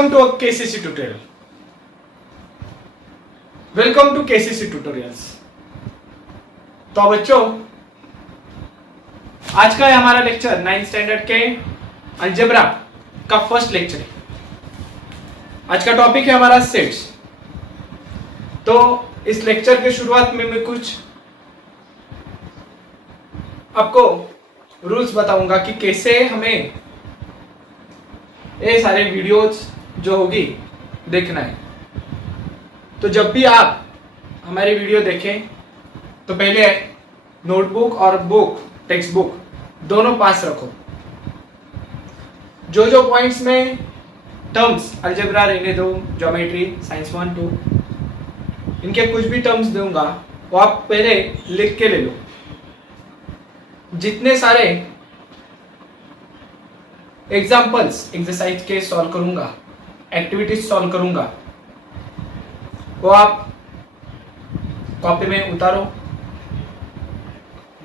Welcome to a KCC tutorial. Welcome to KCC tutorials. तो बच्चों, आज का हमारा लेक्चर 9th स्टैंडर्ड के अलजेब्रा का फर्स्ट लेक्चर है. आज का टॉपिक है हमारा सेट्स. तो इस लेक्चर के शुरुआत में मैं कुछ आपको रूल्स बताऊंगा कि कैसे हमें ये सारे वीडियोस जो होगी देखना है. तो जब भी आप हमारी वीडियो देखें तो पहले नोटबुक और बुक टेक्स्ट बुक दोनों पास रखो. जो जो पॉइंट्स में टर्म्स अलजेब्रा रहने दो, ज्योमेट्री, साइंस 1 2, इनके कुछ भी टर्म्स दूंगा वो आप पहले लिख के ले लो. जितने सारे एग्जाम्पल्स एक्सरसाइज के सॉल्व करूंगा, एक्टिविटीज सॉल्व करूंगा, वो आप कॉपी में उतारो.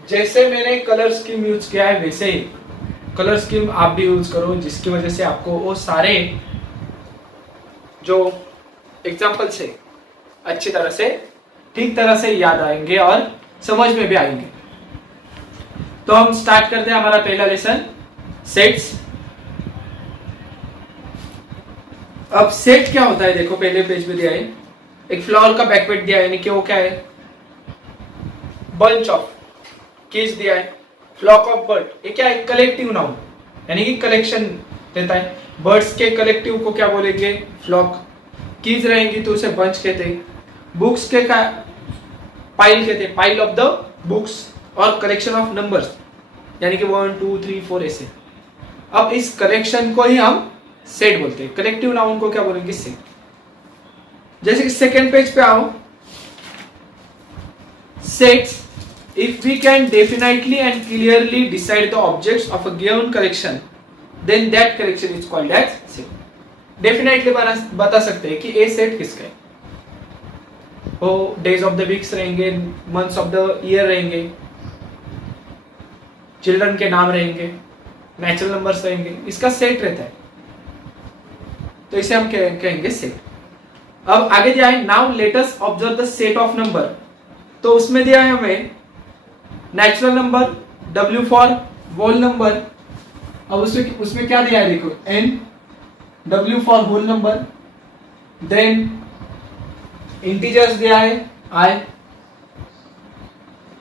जैसे मैंने कलर स्कीम यूज किया है वैसे ही कलर स्कीम आप भी यूज करो, जिसकी वजह से आपको वो सारे जो एग्जाम्पल्स है अच्छी तरह से, ठीक तरह से याद आएंगे और समझ में भी आएंगे. तो हम स्टार्ट करते हैं हमारा पहला लेसन, सेट्स. अब सेट क्या होता है देखो, पहले पेज पे दिया है एक फ्लावर का बैकवर्ड दिया है, यानी कि वो क्या है, बंच ऑफ कीज दिया है. फ्लॉक ऑफ बर्ड, ये क्या है, कलेक्टिव नाउन, यानी कि कलेक्शन देता है. बर्ड्स के कलेक्टिव को क्या बोलेंगे, फ्लॉक. कीज रहेंगी तो उसे बंच कहते हैं. बुक्स के का पाइल कहते हैं, पाइल ऑफ द बुक्स. और कलेक्शन ऑफ नंबर्स, यानी कि 1 2 3 4 ऐसे. अब इस कलेक्शन को ही हम सेट बोलते हैं. कलेक्टिव नाउन को क्या बोलेंगे, सेट. जैसे कि सेकेंड पेज पे आओ. Sets, if we can definitely and clearly decide the objects of a given collection, then that collection is called as set. Definitely बता सकते हैं कि ये सेट किसका है. वो डेज ऑफ द वीक्स रहेंगे, मंथ्स ऑफ द ईयर रहेंगे, चिल्ड्रन के नाम रहेंगे, नेचुरल नंबर्स रहेंगे, इसका सेट रहता है. तो इसे हम कहेंगे सेट. अब आगे दिया है, now let us observe the set of number. तो उसमें दिया है हमें natural number, W for whole number. अब उसमें क्या दिया है देखो, N, W for whole number, then integers दिया है I,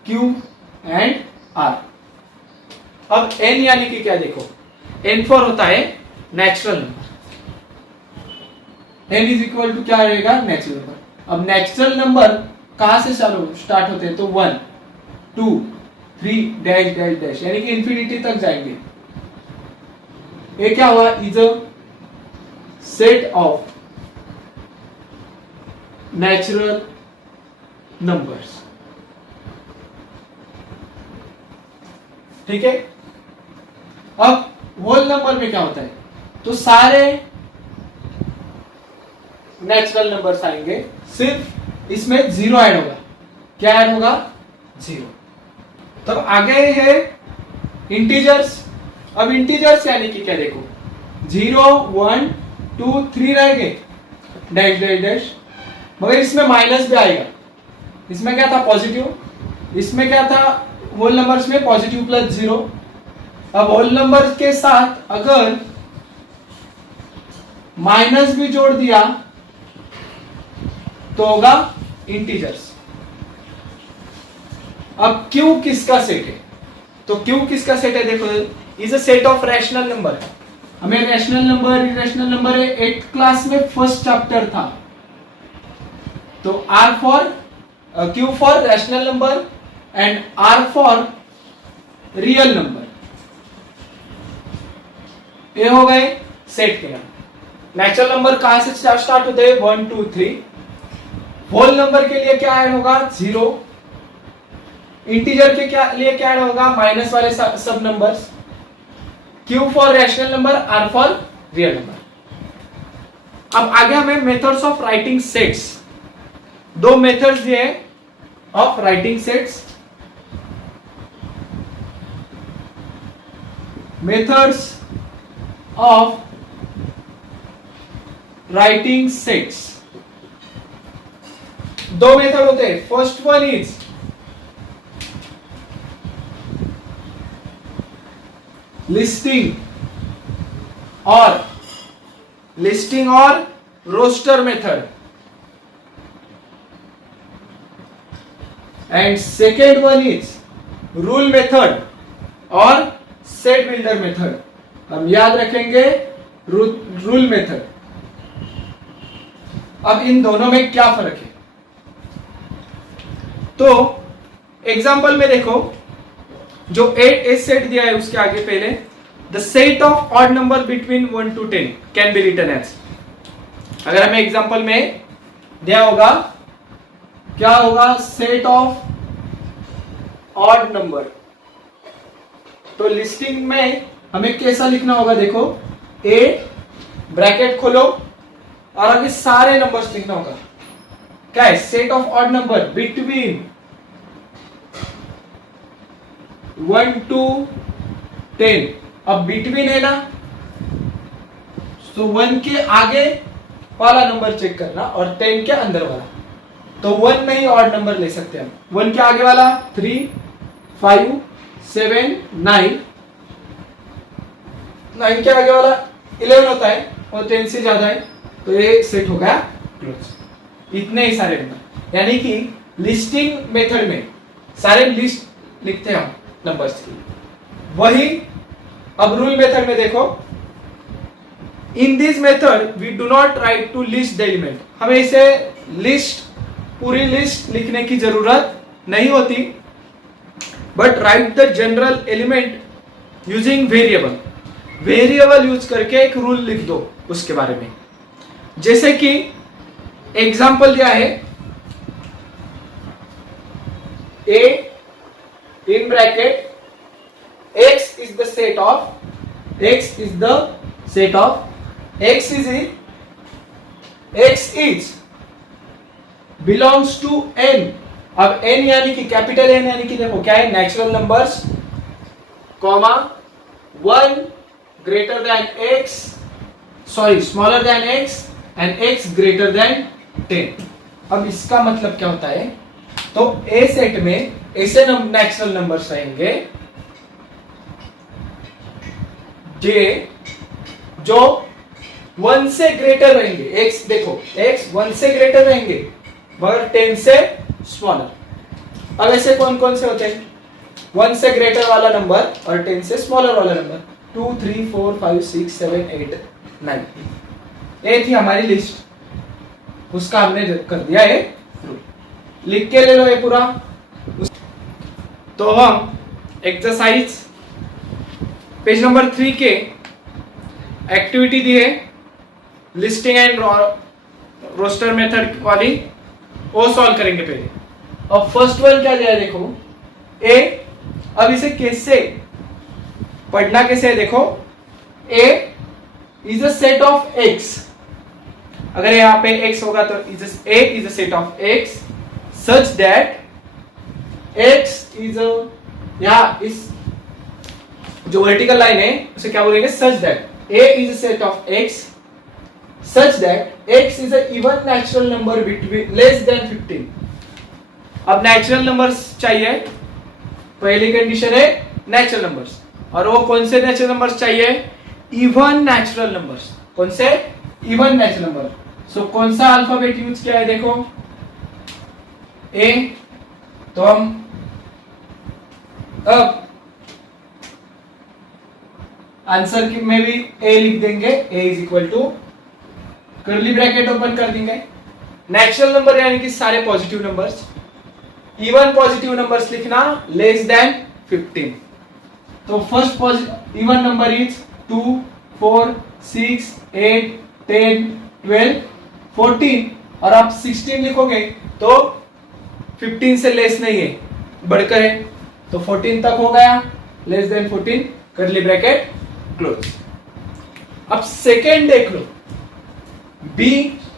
Q एंड R. अब N यानी कि क्या देखो, N फॉर होता है natural number. N is equal to क्या रहेगा, नेचुरल नंबर. अब नेचुरल नंबर कहां से चालू स्टार्ट होते हैं, तो 1 2 3 डैश डैश डैश, यानी कि इंफिनिटी तक जाएंगे. ये क्या हुआ, is a set of natural numbers. ठीक है. अब होल नंबर में क्या होता है, तो सारे नेचुरल नंबर्स आएंगे, सिर्फ इसमें जीरो ऐड होगा. क्या ऐड होगा, जीरो. तब आगे है इंटीजर्स. अब इंटीजर्स यानी कि क्या देखो, 0 1 2 3 रहेंगे, डैश डैश डैश, मगर इसमें माइनस भी आएगा. इसमें क्या था, पॉजिटिव. इसमें क्या था, होल नंबर्स में पॉजिटिव प्लस 0. अब होल नंबर के साथ अगर माइनस भी जोड़ दिया तो होगा इंटीजर्स. अब Q किसका सेट है, तो Q किसका सेट है देखो, is a set of rational number. हमें रैशनल नंबर, इरेशनल नंबर है 8th क्लास में फर्स्ट चैप्टर था. तो R for Q for rational number and R for real number. ये हो गए सेट के नाम. नेचुरल नंबर कहां से स्टार्ट होते हैं, 1 2 3. होल नंबर के लिए क्या ऐड होगा, 0. इंटीजर के लिए क्या ऐड होगा, माइनस वाले सब numbers. Q for rational number, R for real number. अब आगे हमें मेथड्स ऑफ राइटिंग सेट्स, दो मेथड्स दिए of writing sets. Methods of writing sets. दो मेथड होते हैं, फर्स्ट वन इज लिस्टिंग और roster method, and second one is rule method और सेट बिल्डर मेथड। हम याद रखेंगे रूल मेथड। अब इन दोनों में क्या फर्क है? तो एग्जांपल में देखो, जो 8 सेट दिया है उसके आगे पहले the set of odd number between 1 to 10 can be written as. अगर हमें एग्जांपल में दिया होगा, क्या होगा? Set of odd number. तो लिस्टिंग में हमें कैसा लिखना होगा? देखो, ए ब्रैकेट खोलो और आगे सारे नंबर्स लिखना होगा। क्या है? Set of odd number between 1 to 10। अब बिटवीन है ना, तो 1 के आगे वाला नंबर चेक करना और 10 के अंदर वाला। तो 1 में ही ऑड नंबर ले सकते हैं हम। 1 के आगे वाला 3, 5, 7, 9। 9 के आगे वाला 11 होता है और 10 से ज्यादा है, तो ये सेट हो गया क्लोज। इतने ही सारे नंबर, यानी कि लिस्टिंग मेथड में सारे लिस्ट लिखते हैं हम नंबर्स की। वही अब रूल मेथड में देखो, in this method we do not write to list the element. हमें इसे लिस्ट, पूरी लिस्ट लिखने की जरूरत नहीं होती, but right the general element using variable. Variable use करके एक रूल लिख दो उसके बारे में। जैसे कि एग्जाम्पल दिया है, A in bracket x is the set of x is belongs to n। अब n यानी कि कैपिटल n, यानी कि देखो क्या है? Natural numbers, comma 1 greater than x, sorry smaller than x and x greater than 10। अब इसका मतलब क्या होता है? तो ए सेट में ऐसे नेचुरल नंबर्स रहेंगे जो 1 से ग्रेटर रहेंगे। x देखो, x 1 से ग्रेटर रहेंगे मगर 10 से स्मॉलर। अब ऐसे कौन कौन से होते हैं? 1 से ग्रेटर वाला नंबर और 10 से स्मॉलर वाला नंबर। 2, 3, 4, 5, 6, 7, 8, 9। ये थी हमारी लिस्ट, उसका हमने कर दिया है प्रूफ। लिख के ले लो ये पूरा। तो हम एक्सरसाइज पेज नंबर 3 के एक्टिविटी दी है लिस्टिंग एंड रोस्टर मेथड वाली, वो सॉल्व करेंगे पहले। अब फर्स्ट वन क्या दिया है? देखो ए। अब इसे कैसे पढ़ना कैसे है? देखो, A is a set of x. अगर यहां पे एक्स होगा तो A is a set of x such that x is a, या इस जो वर्टिकल लाइन है उसे क्या बोलेंगे? Such that A is a set of x such that x is a even natural number between less than 15। अब natural numbers चाहिए, पहली कंडीशन है नेचुरल नंबर्स, और वो कौन से नेचुरल नंबर्स चाहिए? Even natural numbers. कौन से? Even natural number. सो कौन सा अल्फाबेट यूज किया है? देखो ए, तो हम अब आंसर में भी ए लिख देंगे। A is equal to curly bracket open कर देंगे। नेचुरल नंबर यानी कि सारे positive numbers, even positive numbers लिखना लेस देन 15। तो फर्स्ट इवन नंबर इज 2, 4, 6, 8, 10, 12, 14, और आप 16 लिखोगे तो 15 से लेस नहीं है, बढ़कर है, तो 14 तक हो गया। Less than 14 curly bracket close. अब सेकेंड देख लो, B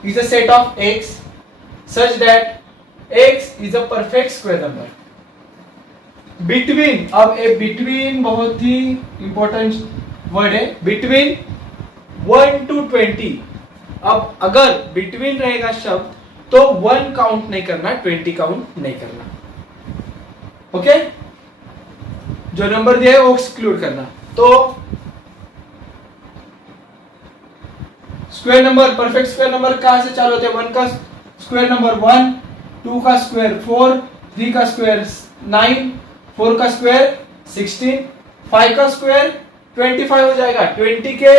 is a set of x such that x is a perfect square number between। अब ए between बहुत ही इंपॉर्टेंट वर्ड है। between 1 to 20 अब अगर बिटवीन रहेगा शब्द तो 1 काउंट नहीं करना, 20 काउंट नहीं करना। ओके, जो नंबर दिया है वो एक्सक्लूड करना। तो square number, perfect square number कहां से चालू होते हैं? 1 का स्क्वायर नंबर 1, 2 का स्क्वायर 4, 3 का स्क्वायर 9, 4 का स्क्वायर 16, 5 का स्क्वायर 25 हो जाएगा। 20 के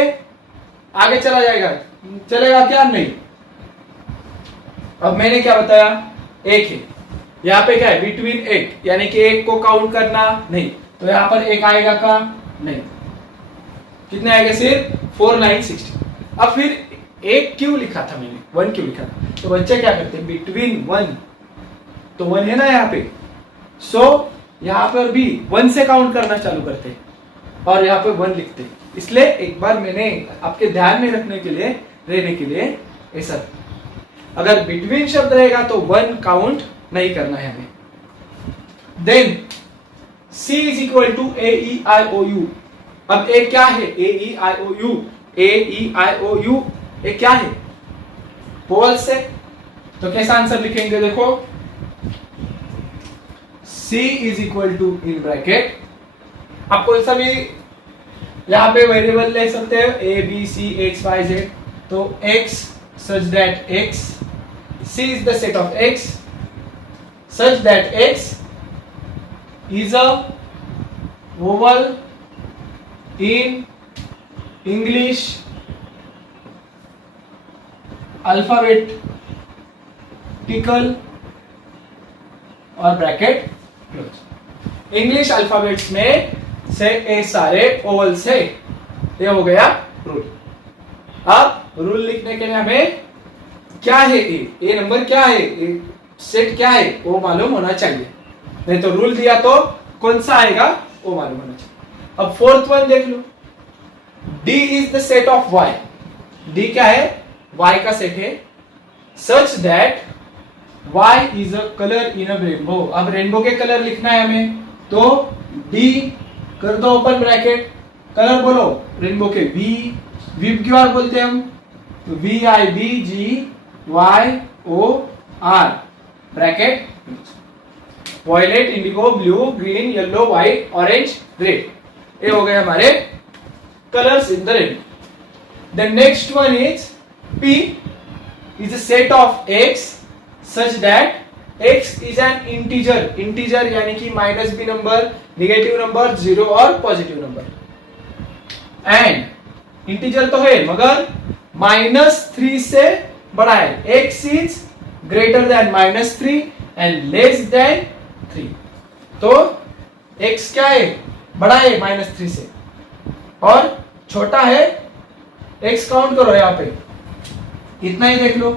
आगे चला जाएगा, चलेगा क्या? नहीं। अब मैंने क्या बताया? 1 है, यहाँ पे क्या है? बिटवीन 8, यानी कि 1 को काउंट करना नहीं, तो यहाँ पर 1 आएगा का? नहीं। कितने आएगा? सिर्फ 4, 9, 16। अब फिर 1 क्यों लिखा था मैंने? 1 क्यों लिखा था? तो बच्चे क्या करते हैं? बिटवीन 1, तो 1 है ना यहाँ पे, सो यहाँ पर भी 1 से काउंट करना चालू करते हैं और यहाँ पे 1 लिखते हैं। इसलिए एक बार मैंने आपके ध्यान में रहने के लिए ऐसा, अगर बिटवीन शब्द रहेगा तो 1 काउंट नहीं करना है हमें। Then C is equal to A E I O U. अब ए क्या है? ए E I O you, A E I O you, ए क्या है? वोवल्स है। तो कैसा आंसर लिखेंगे? देखो, C is equal to in bracket, आप कोई सा भी यहाँ पे वेरिएबल ले सकते हो, A B C X Y Z. तो x such that x, C is the set of x such that x is a vowel in English alphabetical और ब्रैकेट क्लोज। इंग्लिश अल्फाबेट्स में से ए सारे ओवल्स है। ये हो गया रूल। अब रूल लिखने के लिए हमें क्या है? ए नंबर क्या है? ए सेट क्या है वो मालूम होना चाहिए, नहीं तो रूल दिया तो कौन सा आएगा वो मालूम होना चाहिए। अब फोर्थ वन देख लो, D is the set of Y। D क्या है? Y का सेट है। Such that Y is a colour in a rainbow. अब रेनबो के कलर लिखना है हमें, तो D कर दो ओपन ब्रैकेट, कलर बोलो रेनबो के वी क्यू आर बोलते हैं हम, तो VIBGYOR bracket, violet, indigo, blue, green, yellow, white, orange, red. ये हो गए हमारे colours in the rainbow. The next one is P is a set of x such that x is an integer, integer यानी कि minus बी नंबर, negative number, zero और positive number. And integer तो है मगर -3 से बड़ा है। x is greater than -3 and less than 3। तो x क्या है? बड़ा है -3 से और छोटा है, x काउंट करो यहाँ पे, इतना ही देख लो,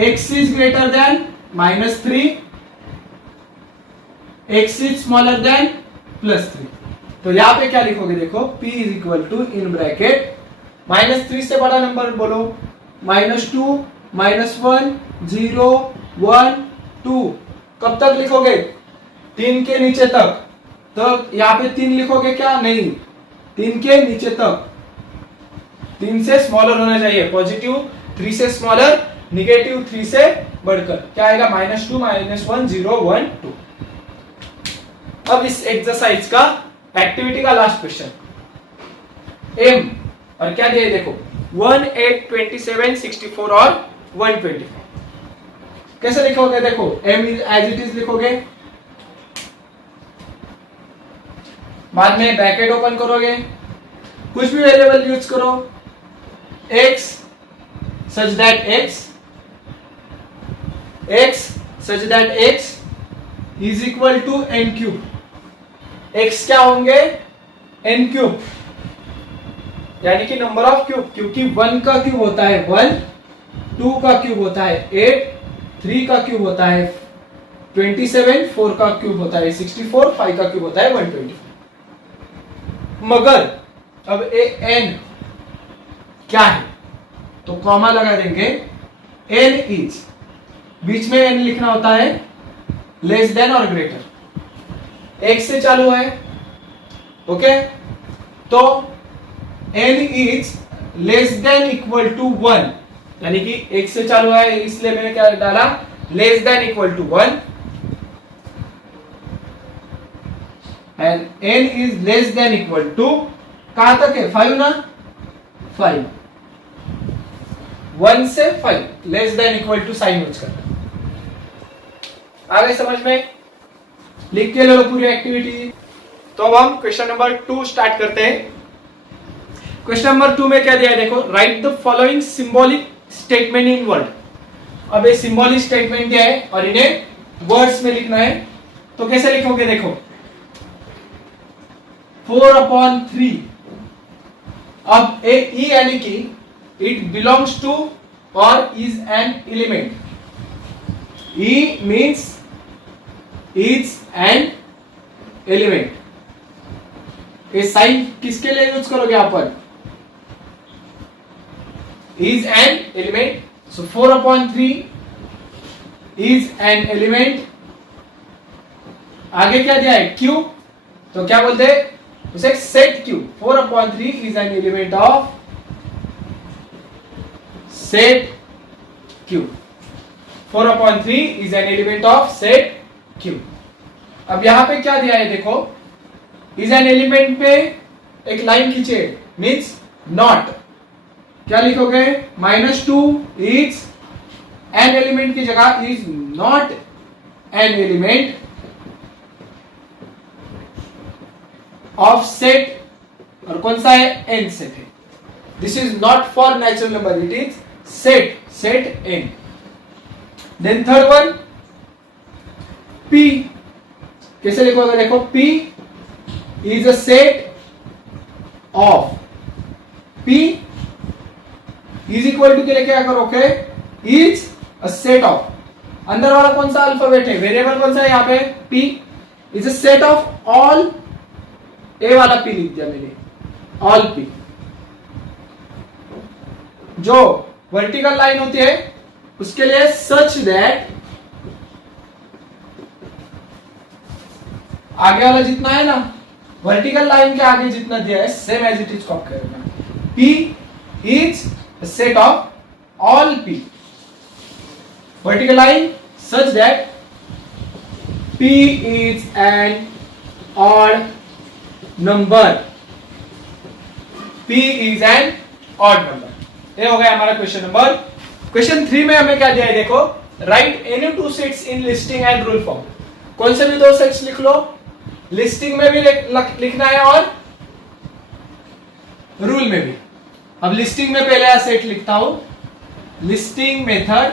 x is greater than -3, x is smaller than +3। तो यहां पे क्या लिखोगे? देखो, P is equal to in bracket -3 से बड़ा नंबर बोलो, -2, -1, 0, 1, 2। कब तक लिखोगे? 3 के नीचे तक। तो यहां पे 3 लिखोगे क्या? नहीं, 3 के नीचे तक। 3 से स्मॉलर होना चाहिए, पॉजिटिव 3 से स्मॉलर, निगेटिव 3 से बढ़कर। क्या आएगा? -2, -1, 0, 1, 2। अब इस एक्सरसाइज का एक्टिविटी का लास्ट क्वेश्चन, एम और क्या दिया है देखो, 1, 8, 27, 64 और 125। कैसे लिखोगे? देखो, एम एज इट इज लिखोगे, बाद में ब्रैकेट ओपन करोगे, कुछ भी वेरिएबल यूज करो, x such that x is equal to n cube। x क्या होंगे? n क्यूब, यानी कि नंबर ऑफ क्यूब, क्योंकि 1 का क्यूब होता है 1, 2 का क्यूब होता है 8, 3 का क्यूब होता है 27, 4 का क्यूब होता है 64, 5 का क्यूब होता है 120। मगर अब n क्या है? तो कॉमा लगा देंगे, n इज, बीच में n लिखना होता है लेस देन और ग्रेटर, x से चालू है। ओके, तो n is less than equal to 1, यानी कि एक से चालू है इसलिए मैंने क्या डाला, less than equal to 1 and n is less than equal to, कहां तक है 5 ना, 5, 1 से 5, less than equal to sign use करना। आ गए समझ में? लिख के लो पूरी एक्टिविटी। तो अब हम क्वेश्चन नंबर 2 स्टार्ट करते हैं। क्वेश्चन नंबर 2 में क्या दिया है देखो, right the following symbolic statement in word. अब ये सिंबॉलिक स्टेटमेंट क्या है और इन्हें वर्ड्स में लिखना है, तो कैसे लिखोगे देखो, 4/3। अब ए ई यानी कि इट बिलोंग्स टू और is an element, E means is an element. ये साइन किसके लिए यूज करोगे यहां पर, is an element, so 4/3 is an element। आगे क्या दिया है q, तो क्या बोलते हैं उसे set q, 4/3 is an element of set q, 4/3 is an element of set q। अब यहां पे क्या दिया है देखो, is an element पे एक लाइन खींचे, मीन्स नॉट, क्या लिखोगे -2 इज एन एलिमेंट की जगह is not an element of set, और कौन सा है एन सेट है। This is not for natural number, it is set N. Then third one P, कैसे लिखोगे देखो, P is a set of, P is equal to के लिए क्या करोगे, इज अ सेट ऑफ, अंदर वाला कौन सा अल्फाबेट है, वेरिएबल कौन सा है यहाँ पे, p is a set of all, A वाला p लिख दिया मैंने, ऑल p। जो वर्टिकल लाइन होती है उसके लिए सच दैट आगे वाला जितना है ना, वर्टिकल लाइन के आगे जितना दिया है same as it is copy करना, p इज a set of all p, vertical line such that p is an odd number, p is an odd number। ये हो गया हमारा क्वेश्चन नंबर। क्वेश्चन 3 में हमें क्या दिया है देखो, right any two sets in listing and rule form. कौन से भी दो सेट्स लिख लो, लिस्टिंग में भी लिखना है और रूल में भी। अब लिस्टिंग में पहला सेट लिखता हूं, लिस्टिंग मेथड,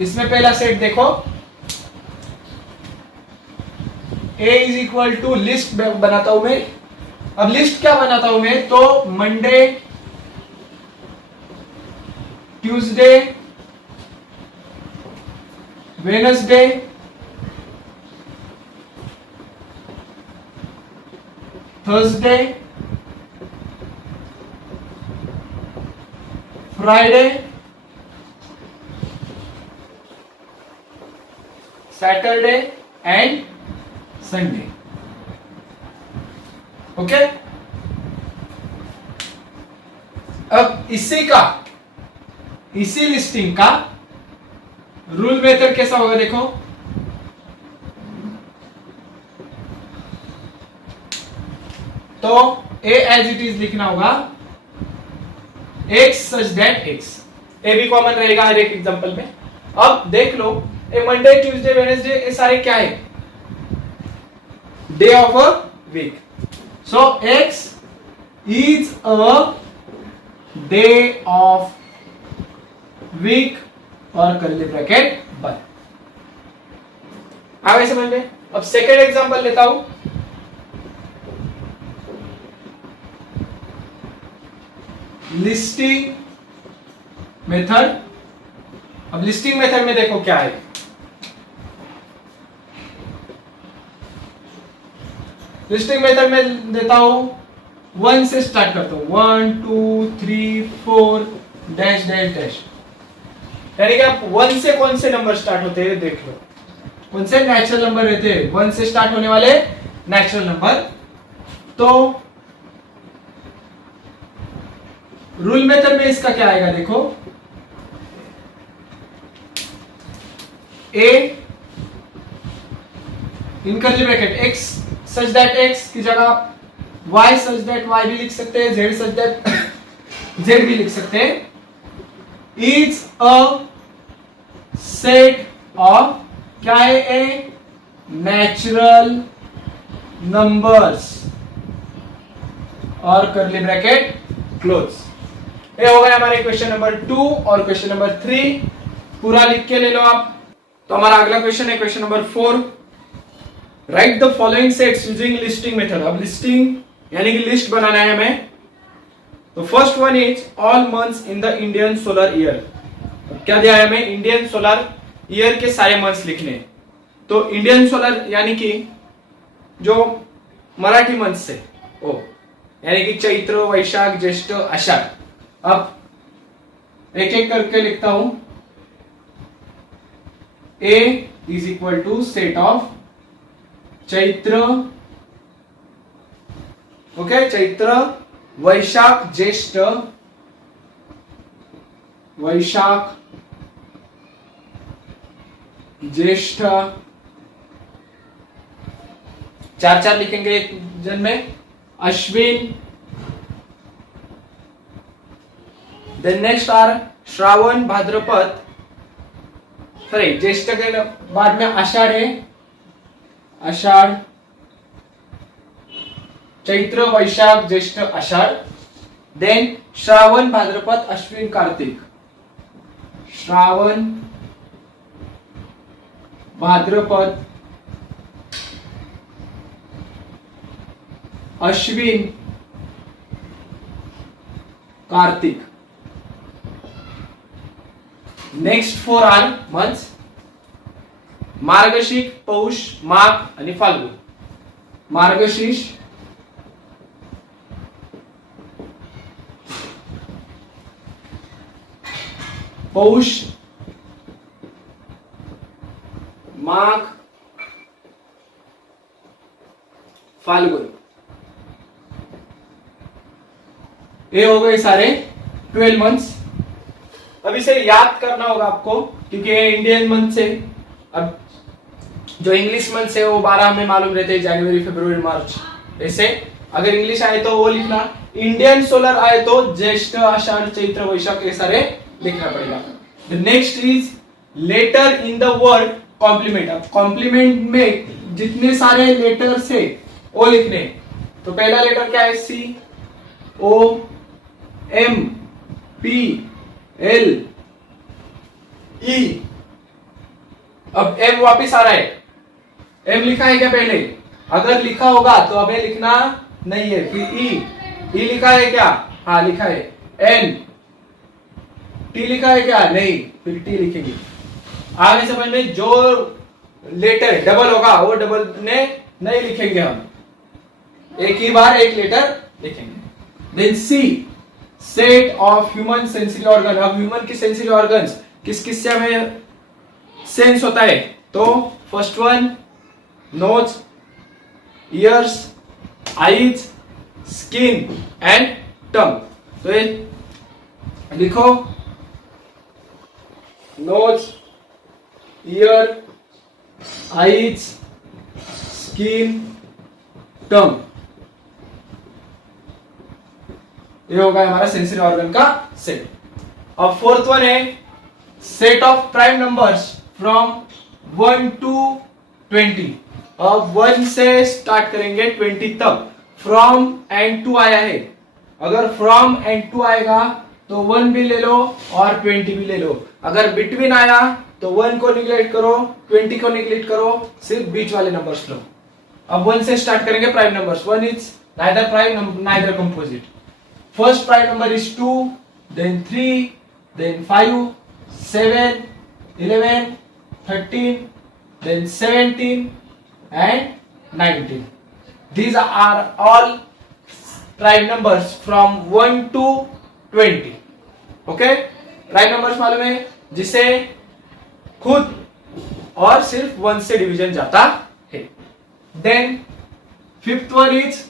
इसमें पहला सेट देखो, a is equal to list बनाता हूं मैं। अब लिस्ट क्या बनाता हूं मैं, तो Monday, Tuesday, Wednesday, Thursday, Friday, Saturday and Sunday. Okay, अब इसी लिस्टिंग का रूल मेथड कैसा होगा देखो, तो ए एज इट इज लिखना होगा, x such that x, ए भी कॉमन रहेगा हर एक एग्जांपल में। अब देख लो, ए मंडे, ट्यूसडे, वेडनेसडे, ये सारे क्या है, day of a week, so x is a day of week और कर्ली ब्रैकेट बंद। आ गए समझ में? अब सेकेंड एग्जांपल लेता हूं, लिस्टिंग मेथड। अब लिस्टिंग मेथड में देखो क्या है, लिस्टिंग मेथड में देता हूं 1 से स्टार्ट करता हूं, 1 2 3 4 डैश डैश डैश, यानी कि आप 1 से कौन से नंबर स्टार्ट होते हैं देख लो, कौन से नेचुरल नंबर रहते हैं, 1 से स्टार्ट होने वाले नेचुरल नंबर। तो रूल मेथड में इसका क्या आएगा देखो, A in curly bracket x such that x की जगह आप वाई सच दैट वाई भी लिख सकते हैं, जेड सच दैट जेड भी लिख सकते हैं, इज अ सेट ऑफ क्या है, ए नेचुरल नंबर्स और कर्ली ब्रैकेट क्लोज। ये हो गया हमारे क्वेश्चन नंबर 2 और क्वेश्चन नंबर 3 पूरा लिख के ले लो आप। तो हमारा अगला क्वेश्चन है question number 4, right the following sets using listing method. अब लिस्टिंग यानी कि लिस्ट बनाना है हमें। तो first one is all months in the Indian solar year. क्या दिया है हमें, इंडियन सोलर ईयर के सारे मंथ्स लिखने। तो इंडियन सोलर यानी कि जो मराठी मंथ्स है वो, यानी कि चैत्र वैशाख ज्येष्ठ आषाढ़। अब एक एक करके लिखता हूं, A is equal to set of Chaitra, okay, Chaitra Vaishakh Jyeshtha, Vaishakh Jyeshtha, चार चार लिखेंगे एक जन में, Ashwin, then next are Shravan Bhadrapad, sorry Jyeshtha के बाद में आषाढ़ है, आषाढ़, Chaitra Vaishakh Jyeshtha Ashadh, then Shravan Bhadrapad Ashwin Kartik, Shravan Bhadrapad Ashwin Kartik. Next 4 are months, Margashirsha, Paush, Magh आणि फाल्गुन। मार्गशीर्ष, पौष, माघ, फाल्गुन। ये हो गए सारे 12 मंथ्स। अब इसे याद करना होगा आपको क्योंकि ये इंडियन मंथ से, अब जो इंग्लिश मंथ है वो 12 हमें मालूम रहते हैं, जनवरी फरवरी मार्च। ऐसे अगर इंग्लिश आए तो वो लिखना, इंडियन सोलर आए तो ज्येष्ठ आषाढ़ चैत्र वैशाख ये सारे लिखना पड़ेगा। The next is letter in the word complement. अब कॉम्प्लीमेंट में जितने सारे लेटर्स है वो लिखने। तो पहला लेटर क्या है, C O M P L E. अब एम वापिस आ रहा है, एम लिखा है क्या पहले, अगर लिखा होगा तो अब लिखना नहीं है। फिर ई लिखा है क्या, हाँ लिखा है। एन, टी लिखा है क्या, नहीं, फिर टी लिखेंगे। आगे समझ में, जो लेटर डबल होगा वो डबल ने नहीं लिखेंगे हम, एक ही बार एक लेटर लिखेंगे। Then C, set of human sensory organ. अब ह्यूमन की सेंसरी ऑर्गन्स किस किस से हमें सेंस होता है, तो first one nose, ears, eyes, skin and tongue. तो ये लिखो, nose, ear, eyes, skin, tongue. ये होगा हमारा सेंसरी ऑर्गन का सेट। अब फोर्थ वन है set of prime numbers from 1 to 20। अब 1 से स्टार्ट करेंगे 20 तक। फ्रॉम एंड टू आया है, अगर फ्रॉम एंड टू आएगा तो 1 भी ले लो और 20 भी ले लो। अगर बिटवीन आया तो 1 को निगलेक्ट करो, 20 को निगलेक्ट करो, सिर्फ बीच वाले नंबर्स लो। अब 1 से स्टार्ट करेंगे prime numbers. 1 is neither prime neither composite. First prime number is 2, then 3, then 5, 7, 11, 13, then 17 and 19. These are all prime numbers from 1 to 20. Okay? Prime numbers मालूम है जिसे खुद और सिर्फ 1 से डिवीजन जाता है। Then fifth one is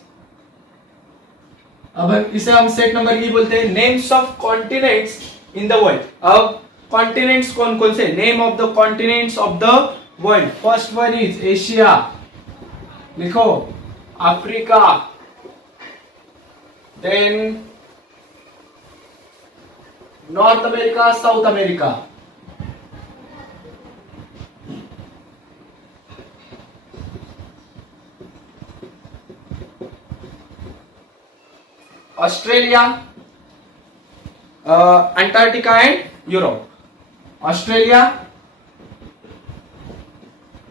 अब इसे हम सेट नंबर ई बोलते हैं। Names of continents in the world. अब कॉन्टिनेंट्स कौन कौन से, name of the continents of the world. First one is Asia, लिखो, Africa, then North America, South America, Australia, Antarctica and Europe. Australia,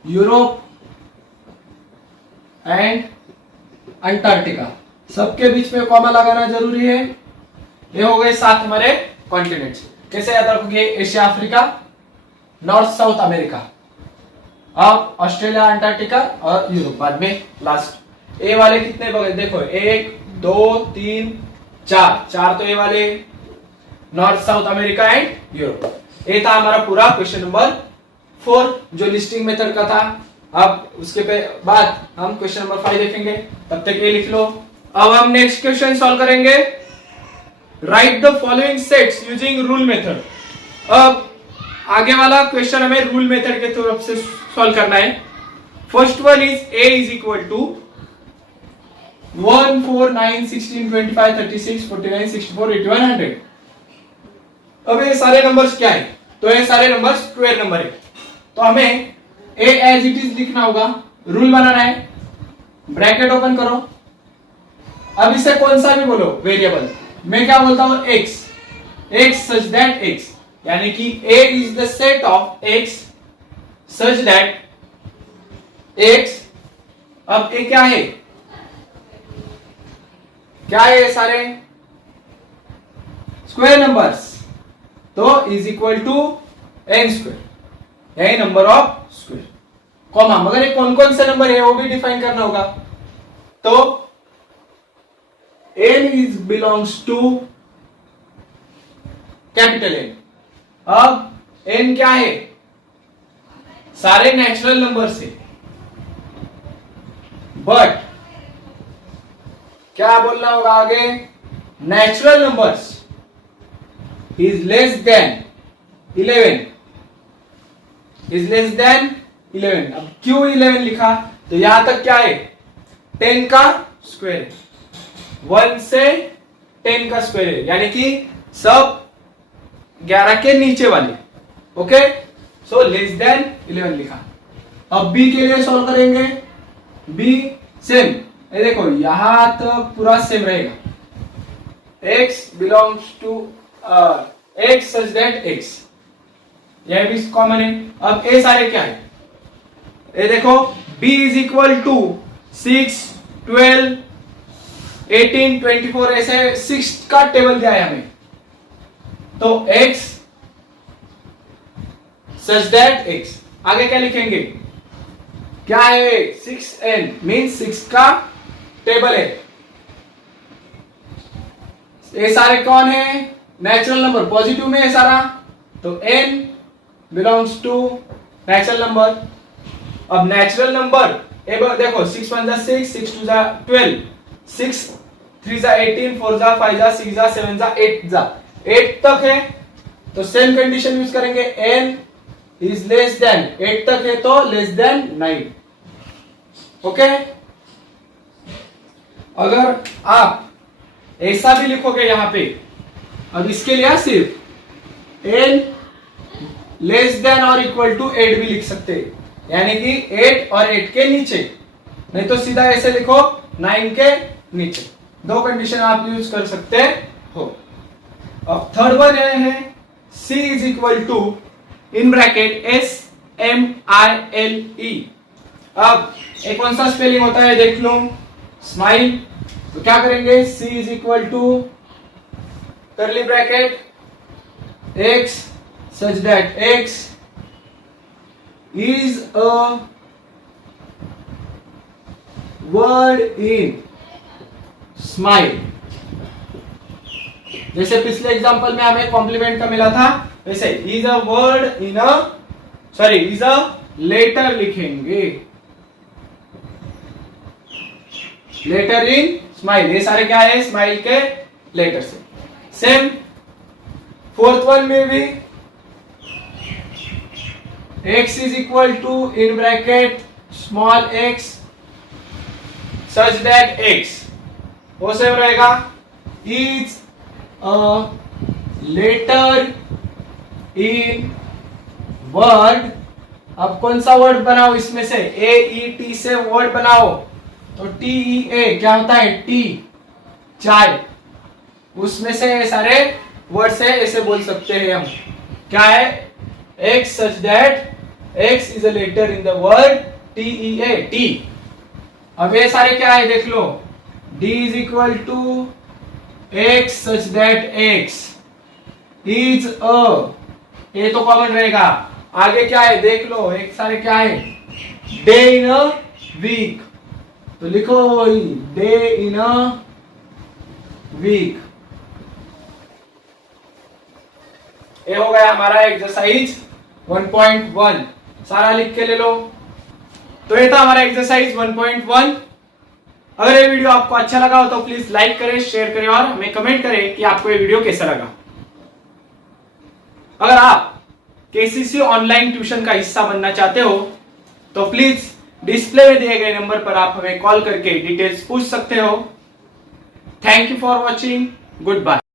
Europe and Antarctica, सबके बीच में comma लगाना जरूरी है। ये हो गए 7 हमारे कॉन्टिनेंट्स। कैसे याद रखोगे, Asia, Africa, north south America, अब ऑस्ट्रेलिया, अंटार्कटिका और यूरोप बाद में लास्ट। ए वाले कितने बगे देखो, 1 2 3 4 तो ए वाले, north south America and Europe. ये था हमारा पूरा क्वेश्चन नंबर 4 जो लिस्टिंग मेथड का था। अब उसके बाद हम क्वेश्चन नंबर 5 देखेंगे, तब तक ये लिख लो। अब हम नेक्स्ट क्वेश्चन सॉल्व करेंगे। Right the following sets using rule method. अब आगे वाला क्वेश्चन हमें रूल मेथड के तरफ से सॉल्व करना है। First one is A is equal to 1 4 9 16 25 36 49 64 81 100। अब ये सारे नंबर्स क्या है, तो ये सारे नंबर्स स्क्वायर नंबर है, तो हमें ए एज इट इज लिखना होगा। रूल बनाना है, ब्रैकेट ओपन करो। अब इसे कौन सा भी बोलो वेरिएबल, मैं क्या बोलता हूं, X, X such that X, यानी कि A is the set of x such that X. अब ए क्या है, क्या है ये सारे स्क्वायर नंबर्स, तो is equal to N square, यही नंबर ऑफ स्क्वायर, कॉमा। मगर ये कौन कौन से नंबर है वो भी डिफाइन करना होगा। तो n is belongs to capital N। अब n क्या है, सारे नेचुरल नंबर से, बट क्या बोलना होगा आगे, natural numbers is less then 11, is less then 11। अब क्यों 11 लिखा, तो यहां तक क्या है, 10 का स्क्वायर है, 1 से 10 का स्क्वायर है, यानी कि सब 11 के नीचे वाले। ओके, सो लेस देन 11 लिखा। अब बी के लिए सॉल्व करेंगे। बी सेम, ये देखो यहां तो पूरा सेम रहेगा, x belongs to x such that x, यह भी कॉमन है। अब ए सारे क्या है, ये देखो b इज इक्वल टू 6 12 18 24, ऐसे 6 का टेबल दिया है हमें, तो x सच दैट x। आगे क्या लिखेंगे, क्या है, 6n मीन्स 6 का टेबल है। ये सारे कौन है, नेचुरल नंबर, पॉजिटिव में है सारा, तो n belongs to natural number. अब नेचुरल नंबर देखो 6 1 जा 6 6 2 जा 12 6 3 जा 18 4 जा 5 जा 6 जा 7 जा 8 तक है, तो सेम कंडीशन यूज करेंगे, n इज लेस देन 8 तक है तो लेस देन 9। ओके, अगर आप ऐसा भी लिखोगे यहां पे, अब इसके लिए सिर्फ n लेस देन और इक्वल टू 8 भी लिख सकते हैं, यानी कि 8 और 8 के नीचे, नहीं तो सीधा ऐसे लिखो 9 के नीचे। दो कंडीशन आप यूज कर सकते हो। अब थर्ड वन यह है, c is equal to in bracket SMILE। अब एक कौन सा स्पेलिंग होता है देख लो, स्माइल। तो क्या करेंगे, c is equal to curly bracket x such that x is a word in smile। जैसे पिछले एग्जांपल में हमें कॉम्प्लीमेंट का मिला था, वैसे is a word in is a letter लिखेंगे, लेटर इन स्माइल, ये सारे क्या है, स्माइल के लेटर से। सेम फोर्थ वन में भी x is equal to in bracket small x such that x, वो सेम रहेगा, is a letter in word. अब कौन सा वर्ड बनाओ इसमें से, ए ई टी से वर्ड बनाओ, तो टी ई ए क्या होता है, टी, चाय, उसमें से सारे वर्ड से ऐसे बोल सकते हैं हम, क्या है, x such that x is a letter in the word T E A, T. अब ये सारे क्या है देख लो, D is equal to x such that x is a, ये तो कॉमन रहेगा। आगे क्या है देख लो, एक सारे क्या है, डे इन अ वीक, तो लिखो वही डे इन अ वीक। ये हो गया हमारा एक्सरसाइज 1.1, सारा लिख के ले लो। तो ये था हमारा एक्सरसाइज 1.1। अगर ये वीडियो आपको अच्छा लगा हो तो प्लीज लाइक करें, शेयर करें और हमें कमेंट करें कि आपको ये वीडियो कैसा लगा। अगर आप केसीसी ऑनलाइन ट्यूशन का हिस्सा बनना चाहते हो तो प्लीज डिस्प्ले में दिए गए नंबर पर आप हमें कॉल करके डिटेल्स पूछ सकते हो। Thank you for watching, good bye.